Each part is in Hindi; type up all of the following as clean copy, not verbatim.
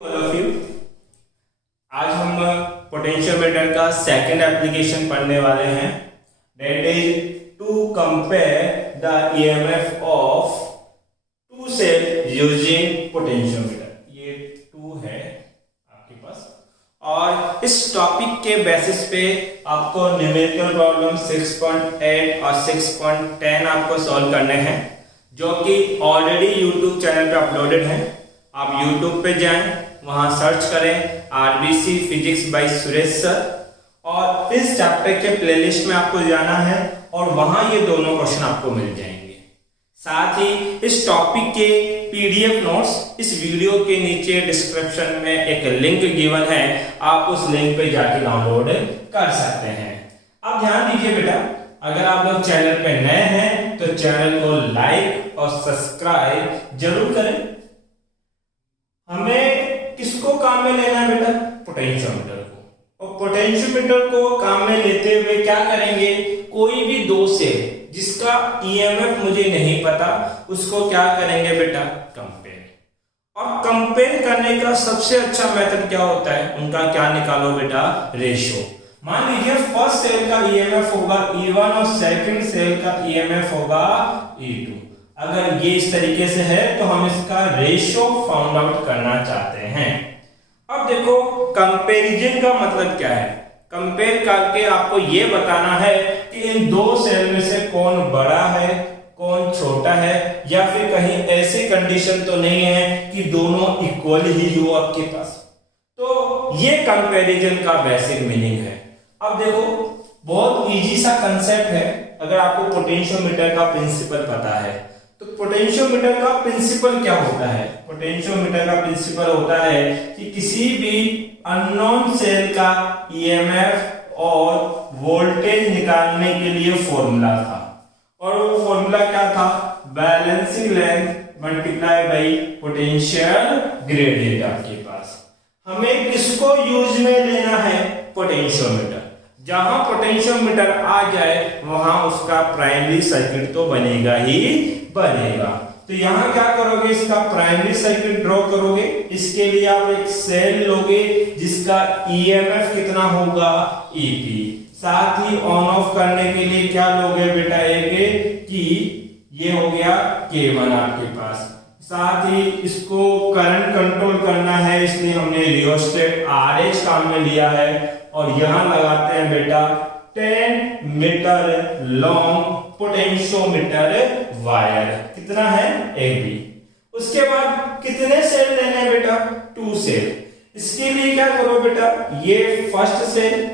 All of you. आज हम पोटेंशियोमीटर का सेकंड एप्लीकेशन पढ़ने वाले हैं, that is to compare the EMF of two cell using potentiometer. ये टू है आपके पास, और इस टॉपिक के बेसिस पे आपको न्यूमेरिकल प्रॉब्लम 6.8 और 6.10 आपको सॉल्व करने हैं, जो कि ऑलरेडी यूट्यूब चैनल पे अपलोडेड हैं। आप यूट्यूब पे जाएं, वहां सर्च करें RBC physics bye Suresh sir, और इस चैप्टर के प्लेलिस्ट में आपको जाना है और वहां ये दोनों क्वेश्चन आपको मिल जाएंगे। साथ ही इस टॉपिक के पीडीएफ नोट्स इस वीडियो के नीचे डिस्क्रिप्शन में एक लिंक गिवन है, आप उस लिंक पे जाके डाउनलोड कर सकते हैं। अब ध्यान दीजिए बेटा, अगर आप लोग चैनल पे नए हैं तो चैनल को लाइक और सब्सक्राइब जरूर करें। हमें किसको काम में लेना है बेटा? पोटेंशियोमीटर को। और पोटेंशियोमीटर को काम में लेते हुए क्या करेंगे, कोई भी दो से जिसका ईएमएफ मुझे नहीं पता उसको क्या करेंगे बेटा? कंपेयर। और कंपेयर करने का सबसे अच्छा मेथड क्या होता है? उनका क्या निकालो बेटा? रेशियो। मान लीजिए फर्स्ट सेल का ईएमएफ होगा E1 और सेकंड सेल का ईएमएफ होगा E2। अगर ये इस तरीके से है तो हम इसका रेशियो फाउंड आउट करना चाहते हैं। अब देखो, कंपैरिजन का मतलब क्या है? कंपेयर करके आपको ये बताना है कि इन दो सेल में से कौन बड़ा है, कौन छोटा है, या फिर कहीं ऐसी कंडीशन तो नहीं है कि दोनों इक्वल ही हो आपके पास। तो ये कंपैरिजन का बेसिक मीनिंग है। अब देखो, बहुत इजी सा कंसेप्ट है। अगर आपको पोटेंशियोमीटर का प्रिंसिपल पता है तो पोटेंशियोमीटर का प्रिंसिपल क्या होता है? पोटेंशियोमीटर का प्रिंसिपल होता है कि किसी भी अननोन सेल का ईएमएफ और वोल्टेज निकालने के लिए फॉर्मूला था, और वो फॉर्मूला क्या था? Balancing length multiply by potential gradient. आपके पास हमें किसको यूज में लेना है? पोटेंशियोमीटर। जहां पोटेंशियोमीटर आ जाए वहां उसका प्राइमरी सर्किट तो बनेगा ही बनेगा। तो यहां क्या करोगे? इसका प्राइमरी सर्किट ड्रॉ करोगे। इसके लिए आप एक सेल लोगे जिसका ईएमएफ कितना होगा? ईपी। साथ ही ऑन ऑफ करने के लिए क्या लोगे बेटा? एक की ये हो गया K1 आपके पास। साथ ही इसको करंट कंट्रोल करना है, इसलिए हमने रियोस्टेट RH काम में लिया है, और यहां लगाते हैं बेटा 10 मीटर लॉन्ग पोटेंशियोमीटर वायर। कितना है? AB। उसके बाद कितने सेल लेने हैं बेटा? 2 सेल। इसके लिए क्या करो बेटा? ये फर्स्ट सेल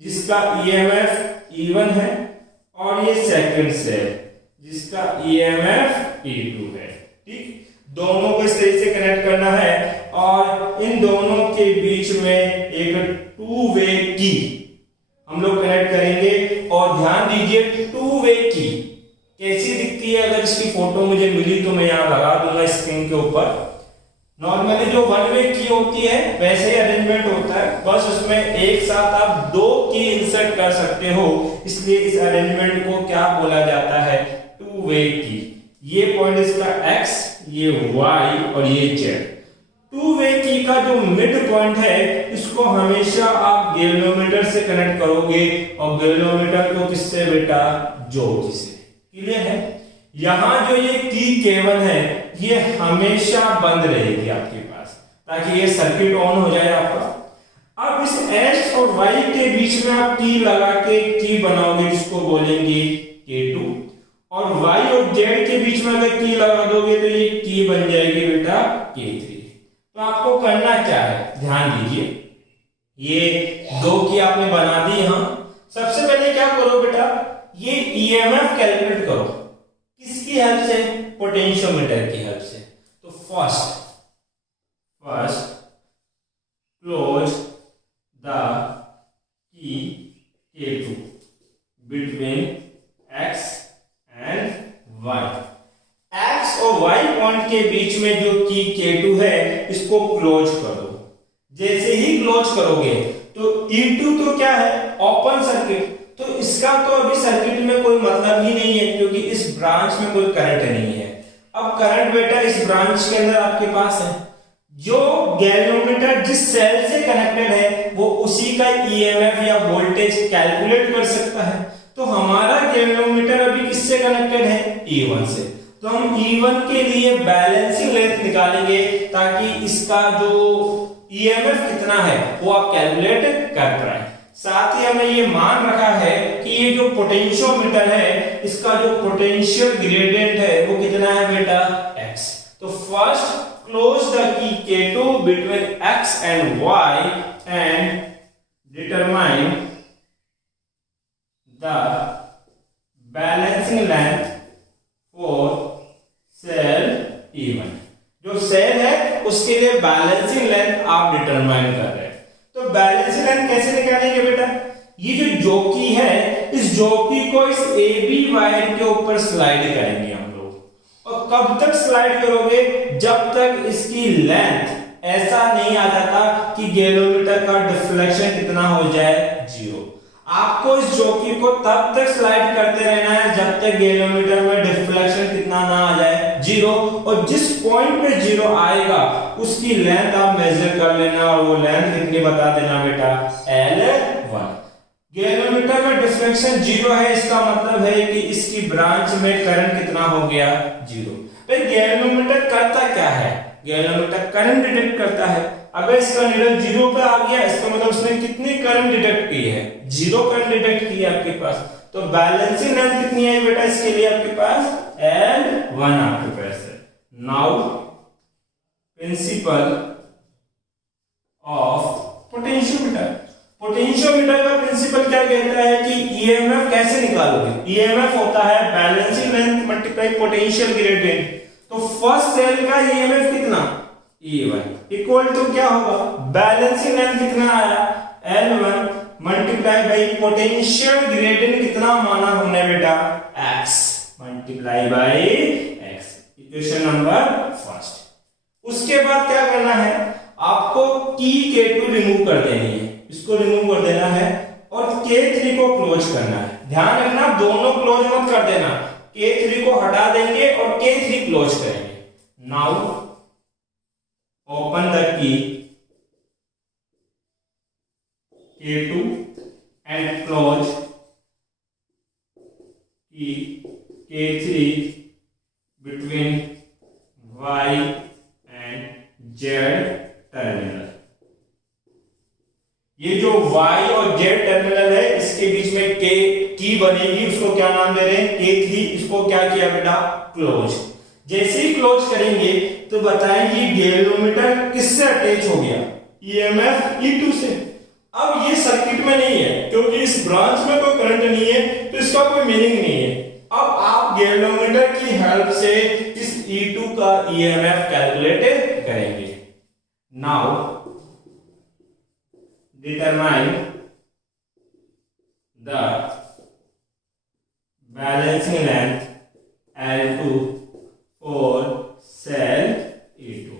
जिसका ईएमएफ E1 है, और ये सेकंड सेल जिसका ईएमएफ E2 है। ठीक, दोनों को इस तरीके से कनेक्ट करना है, और इन दोनों के बीच में एक टू वे की हम लोग कनेक्ट करेंगे। और ध्यान दीजिए, टू वे की कैसी दिखती है? अगर इसकी फोटो मुझे मिली तो मैं यहां लगा दूंगा स्क्रीन के ऊपर। नॉर्मली जो वन वे की होती है वैसे ही अरेंजमेंट होता है, बस उसमें एक साथ आप दो की इंसर्ट कर सकते हो, इसलिए इस अरेंजमेंट को क्या बोला जाता है? टू वे की। ये पॉइंट इसका X, ये Y और ये Z। टू वे की का जो मिड पॉइंट है इसको हमेशा आप गैल्वेनोमीटर से कनेक्ट करोगे, और गैल्वेनोमीटर को किससे बेटा? ज्योति से। क्लियर है? यहां जो ये की K1 है ये हमेशा बंद रहेगी आपके पास, ताकि ये सर्किट ऑन हो जाए आपका। अब इस X और Y के बीच में आप की लगा के की बनाओगे, जिसको बोलेंगे K2, और Y और Z के बीच में अगर की लगा दोगे तो ये की बन जाएगी बेटा K3। तो आपको करना क्या है? ध्यान दीजिए, ये दो की आपने बना दी। यहां सबसे पहले क्या करो बेटा? ये ईएमएफ कैलकुलेट करो। किसकी हेल्प से? पोटेंशियोमीटर की हेल्प से। तो first close the key K2 between X and Y। X और Y पॉइंट के बीच में जो की K2 है इसको क्लोज करो। जैसे ही क्लोज करोगे तो E2 तो क्या है? Open circuit. तो इसका तो अभी सर्किट में कोई मतलब ही नहीं है, क्योंकि इस ब्रांच में कोई करंट नहीं है। अब करंट बेटा इस ब्रांच के अंदर आपके पास है, जो गैल्वेनोमीटर जिस सेल से कनेक्टेड है वो उसी का ईएमएफ या वोल्टेज कैलकुलेट कर सकता है। तो हमारा गैल्वेनोमीटर अभी किससे कनेक्टेड है? E1 से। तो हम E1 के लिए बैलेंसिंग लेंथ निकालेंगे ताकि इसका जो ईएमएफ कितना है वो आप कैलकुलेट कर पाए। साथ ही हमें ये मान रखा है कि ये जो पोटेंशियोमीटर है इसका जो पोटेंशियल ग्रेडियंट है वो कितना है बेटा? x। तो first close the key K2 between x and y and determine the balancing length for cell E1। जो सेल है उसके लिए बैलेंसिंग लेंथ आप डिटरमाइन कर रहे हैं। तो बैलेंसिंग लेंथ कैसे निकालेंगे बेटा? ये जो जॉकी है इस जॉकी को इस AB वायर के ऊपर स्लाइड करेंगे हम लोग। और कब तक स्लाइड करोगे? जब तक इसकी लेंथ ऐसा नहीं आ जाता कि गैल्वेनोमीटर का डिफ्लेक्शन कितना हो जाए? 0। आपको इस जॉकी को तब तक स्लाइड करते रहना है जब तक गैल्वेनोमीटर में डिफ्लेक्शन कितना ना आ जाए? 0। और जिस पॉइंट पे 0 आएगा उसकी लेंथ आप मेजर कर लेना और वो लेंथ कितनी बता देना बेटा? L1। गैल्वेनोमीटर में डिफ्लेक्शन 0 है, इसका मतलब है कि इसकी ब्रांच में करंट कितना हो गया? 0। भाई गैल्वेनोमीटर करता क्या है? गैल्वेनोमीटर करंट डिटेक्ट करता है। अगर इसका नीडल 0 पे आ गया इसका मतलब उसने कितनी करंट डिटेक्ट की है? 0 करंट डिटेक्ट की है आपके पास। तो बैलेंसिंग लेंथ कितनी है बेटा इसके लिए आपके पास? L1 आपके पास है। Now principle of potentiometer. Potentiometer का प्रिंसिपल क्या कहता है कि ईएमएफ कैसे निकालोगे? ईएमएफ होता है balancing length multiply potential gradient. तो फर्स्ट सेल का ईएमएफ कितना? E1 इक्वल टू क्या होगा? बैलेंसिंग लेंथ कितना आया? L1 multiply by potential gradient कितना माना हमने बेटा? x multiply by x। Equation number first. उसके बाद क्या करना है? आपको की K2 रिमूव कर देनी है, इसको रिमूव कर देना है और K3 को क्लोज करना है। ध्यान रखना दोनों क्लोज मत कर देना, K3 को हटा देंगे और K3 क्लोज करेंगे। Now open the key K2 and close key K3 between Y and Z terminal. ये जो Y और Z टर्मिनल है इसके बीच में K की बनेगी, उसको क्या नाम दे रहे हैं? K3। इसको क्या किया बेटा? क्लोज। जैसे ही क्लोज करेंगे तो बताएंगे गैल्वेनोमीटर किससे अटैच हो गया? ईएमएफ E2 से। अब ये सर्किट में नहीं है क्योंकि इस ब्रांच में कोई करंट नहीं है तो इसका कोई मीनिंग नहीं है। अब आप गैल्वेनोमीटर की हेल्प से इस E2 का ईएमएफ कैलकुलेट करेंगे। Now determine the balancing length L2 और सेल E2।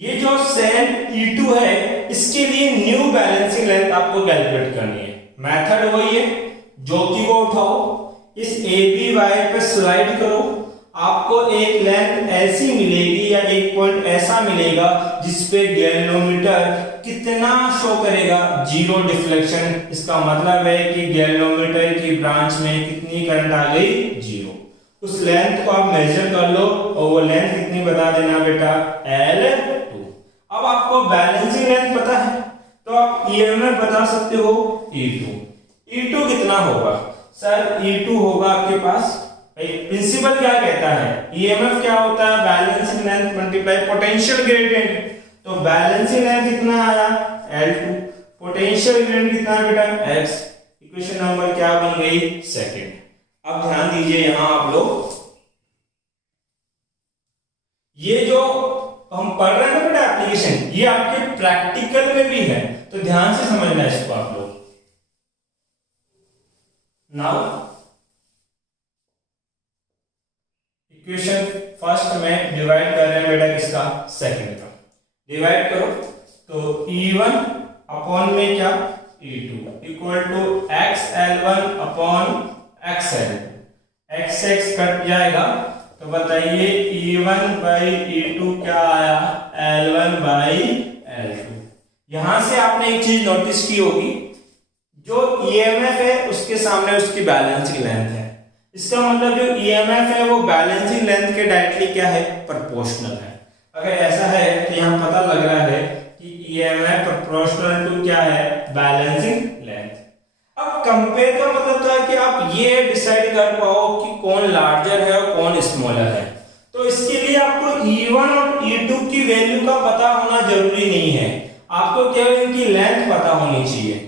ये जो सेल E2 है इसके लिए न्यू बैलेंसिंग लेंथ आपको कैलकुलेट करनी है। मेथड वही है, जॉकी को उठाओ, इस AB वायर पे स्लाइड करो, आपको एक लेंथ ऐसी मिलेगी या एक पॉइंट ऐसा मिलेगा जिसपे गैल्वेनोमीटर कितना शो करेगा? 0 डिफ्लेक्शन। इसका मतलब है कि गैल्वेनोमीटर की ब्रांच में कितनी करंट आ गई? 0। उस लेंथ को आप मेजर कर लो और वो लेंथ कितनी बता देना बेटा? L2। अब आपको बैलेंसिंग लेंथ पता है तो आप ईएमएफ बता सकते हो E2। E2 कितना होगा? सर E2 होगा आपके पास, प्रिंसिपल क्या कहता है? ईएमएफ क्या होता है? Balancing length multiply potential gradient. तो बैलेंसिंग लेंथ कितना आया? L2। पोटेंशियल ग्रेडियंट कितना है बेटा? x। इक्वेशन नंबर क्या बन गई? सेकंड। अब ध्यान दीजिए यहां आप लोग, ये जो हम पढ़ रहे हैं ना बेटा एप्लीकेशन, ये आपके प्रैक्टिकल में भी है तो ध्यान से समझना है इसको आप लोग। नाउ इक्वेशन फर्स्ट में डिवाइड कर रहे हैं बेटा किसका? सेकंड का। डिवाइड करो तो E1 अपॉन में क्या? E2 equal to XL1 upon XL। x cut जाएगा तो तो बताइए E1 बाई E2 क्या आया, L1 बाई L2। यहां से आपने एक चीज नोटिस की होगी, जो EMF है उसके सामने उसकी बैलेंसिंग लेंथ है। इसका मतलब जो EMF है वो बैलेंसिंग लेंथ के डायरेक्टली क्या है, प्रोपोर्शनल है। अगर ऐसा है तो यहाँ पता लग रहा है कि EMF प्रोपोर्शनल टू क्या है, बैलेंसिंग लेंथ। अब कंपेयर का मतलब था कि आप ये डिसाइड कर पाओ कि कौन लार्जर है और कौन स्मॉलर है। तो इसके लिए आपको E1 और E2 की वैल्यू का पता होना जरूरी नहीं है, आपको केवल इनकी लेंथ पता होनी चाहिए।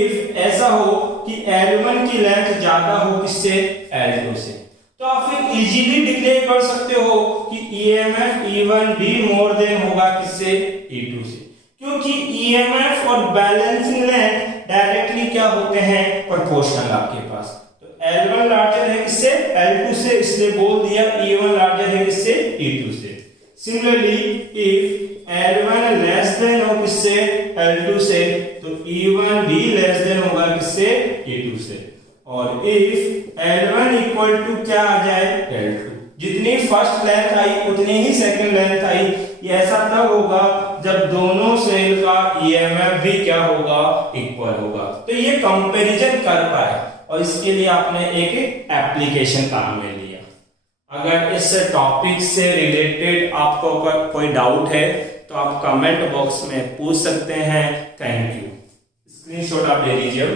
इफ ऐसा हो कि L1 की लेंथ ज्यादा हो किससे, L2 से, तो आप फिर इजीली डिक्लेयर कर सकते हो कि EMF E1 भी मोर देन होगा किससे, E2 से, क्योंकि EMF और बैलेंसिंग लेंथ डायरेक्टली क्या होते हैं, प्रोपोर्शनल आपके पास। तो L1 लार्जर है किससे, L2 से, इसलिए बोल दिया E1 लार्जर है किससे, E2 से। Similarly if L1 less than हो किससे, L2 से, तो E1 भी लेस देन होगा किससे, E2 से। और इफ L1 इक्वल टू क्या आ जाए, L2, जितनी फर्स्ट लेंथ आई उतनी ही सेकंड लेंथ आई। ये ऐसा तब होगा जब दोनों सेल का EMF भी क्या होगा, इक्वल होगा। तो ये कंपैरिजन कर पाए, और इसके लिए आपने एक एप्लीकेशन काम में लिया। अगर इस टॉपिक से रिलेटेड आपको कोई डाउट है तो आप कमेंट बॉक्स में पूछ सकते हैं। Thank you. स्क्रीनशॉट आप ले लीजिए।